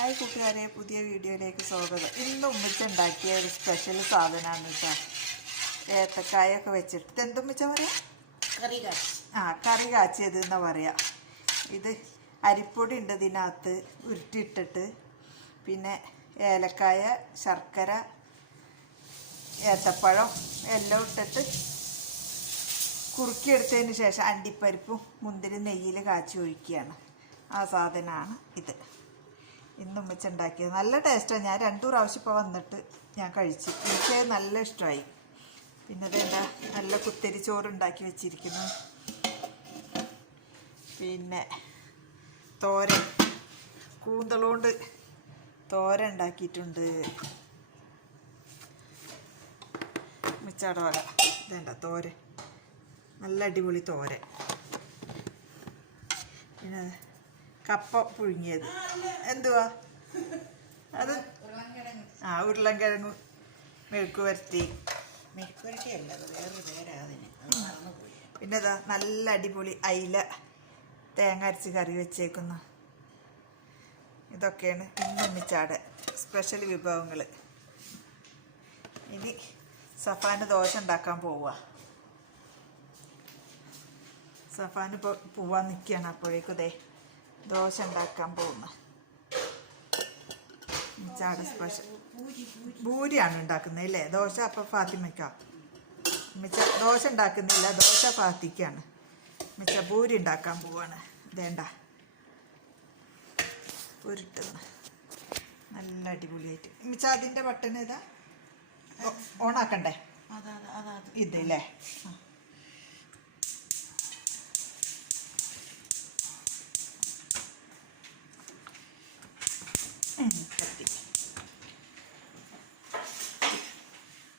Hi കൂട്ടുകാരെ പുതിയ വീഡിയോയിലേക്ക് സ്വാഗതം. ഇന്ന് ഉമ്മിച്ച ഉണ്ടാക്കിയ ഒരു സ്പെഷ്യൽ സാധനമാണ് കേട്ടോ ഏത്തക്കായൊക്കെ വെച്ചിട്ട്. എന്തുമ്മച്ച പറയാ? കറി കാച്ചി. ആ കറി കാച്ചിയത് എന്നാ പറയാ. ഇത് അരിപ്പൊടി ഉണ്ട് ഇതിനകത്ത് ഉരുട്ടിയിട്ടിട്ട്. പിന്നെ ഏലക്കായ ശർക്കര ഏത്തപ്പഴം എല്ലാം ഇട്ടിട്ട് കുറുക്കിയെടുത്തതിന് ശേഷം അണ്ടിപ്പരിപ്പും മുന്തിരി നെയ്യിൽ കാച്ചി ഒഴിക്കുകയാണ്. ആ സാധനമാണ് ഇത്. ഇന്നും ഉണ്ടാക്കിയത്. നല്ല ടേസ്റ്റാണ് ഞാൻ രണ്ടു പ്രാവശ്യം ഇപ്പോൾ വന്നിട്ട് ഞാൻ കഴിച്ചു. എനിക്ക് നല്ല ഇഷ്ടമായി. പിന്നെ അതെന്താ നല്ല കുത്തരി ചോറ് ഉണ്ടാക്കി വെച്ചിരിക്കുന്നു. പിന്നെ തോരൻ. കൂന്തളുകൊണ്ട് തോര ഉണ്ടാക്കിയിട്ടുണ്ട്. മിച്ചാട വക. ഇതേണ്ട തോരൻ. നല്ല അടിപൊളി തോരൻ. പിന്നെ കപ്പ പുഴുങ്ങിയത്. എന്തുവാ? അത് ആ ഉരുളൻകിഴങ്ങ് മെഴുക്ക് വരട്ടി. പിന്നെ ഇതാ നല്ല അടിപൊളി അയില തേങ്ങ അരച്ച് കറി വെച്ചേക്കുന്ന. ഇതൊക്കെയാണ് ഇന്നൊന്നിച്ചാട് സ്പെഷ്യൽ വിഭവങ്ങൾ ഇനി സഫാന് ദോശ ഉണ്ടാക്കാൻ പോവുക സഫാന് ഇപ്പോൾ പോവാൻ നിൽക്കുകയാണ് അപ്പോഴേക്കും ദേ. ദോശ ഉണ്ടാക്കാൻ പോകുന്നു. ചാട് സ്പെഷ്യൽ ഭൂരിയാണ് ഉണ്ടാക്കുന്നത് അല്ലേ? ദോശ അപ്പം ഫാത്തിമയ്ക്കാ. മിച്ച ദോശ ഉണ്ടാക്കുന്നില്ല. ദോശ ഫാത്തിക്കാണ്. മിച്ച ഭൂരി ഉണ്ടാക്കാൻ പോവാണ്. വേണ്ട ഉരുട്ടുന്ന. നല്ല അടിപൊളിയായിട്ട്. മിച്ച അതിന്റെ ബട്ടൺ ഇതാ ഓ- ഓണാക്കണ്ടേ? ഇതല്ലേ ആ.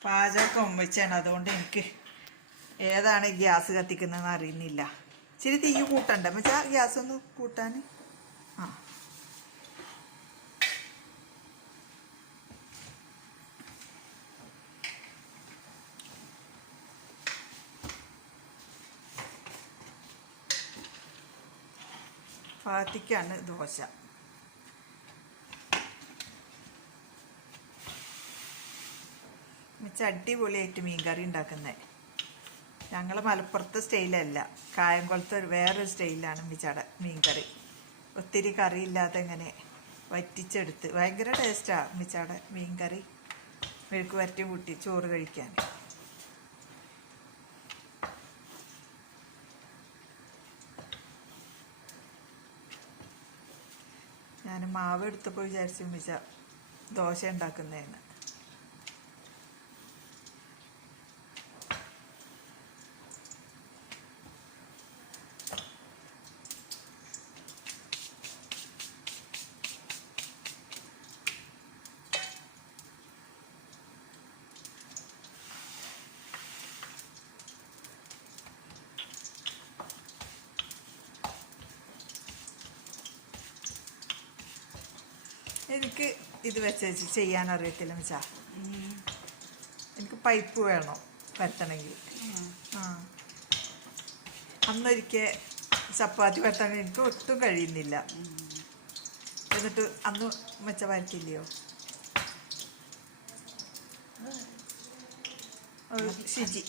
പാചകമൊക്കെ വെച്ചാണ് അതുകൊണ്ട് എനിക്ക് ഏതാണ് ഗ്യാസ് കത്തിക്കുന്നതെന്ന് അറിയുന്നില്ല. ഇച്ചിരി തീ കൂട്ടണ്ട? മച്ചാ ഗ്യാസ് ഒന്ന് കൂട്ടാൻ ആ. പാത്തിക്കാണ് ദോശ. മിച്ച അടിപൊളിയായിട്ട് മീൻകറി ഉണ്ടാക്കുന്നത് ഞങ്ങൾ മലപ്പുറത്തെ സ്റ്റൈലല്ല. കായംകുളത്തെ ഒരു വേറൊരു സ്റ്റൈലാണ് മിച്ചടെ മീൻ കറി ഒത്തിരി കറി കറിയില്ലാതെ ഇങ്ങനെ വറ്റിച്ചെടുത്ത്. ഭയങ്കര ടേസ്റ്റാണ് മീൻ കറി. മെഴുക്ക് വരട്ടി കൂട്ടി ചോറ് കഴിക്കാൻ. ഞാൻ മാവ് എടുത്തപ്പോൾ വിചാരിച്ചു മിച്ച ദോശ ഉണ്ടാക്കുന്നതെന്ന് എനിക്ക് ഇത് വെച്ച് വെച്ച് ചെയ്യാൻ അറിയത്തില്ല മിച്ചാ. എനിക്ക് പൈപ്പ് വേണം പരത്തണമെങ്കിൽ ആ. അന്നൊരിക്കൽ ചപ്പാത്തി വെട്ടാൻ എനിക്ക് ഒട്ടും കഴിയുന്നില്ല. എന്നിട്ട് അന്ന് മെച്ച വരത്തില്ലയോ? ശുചി ഷിജി.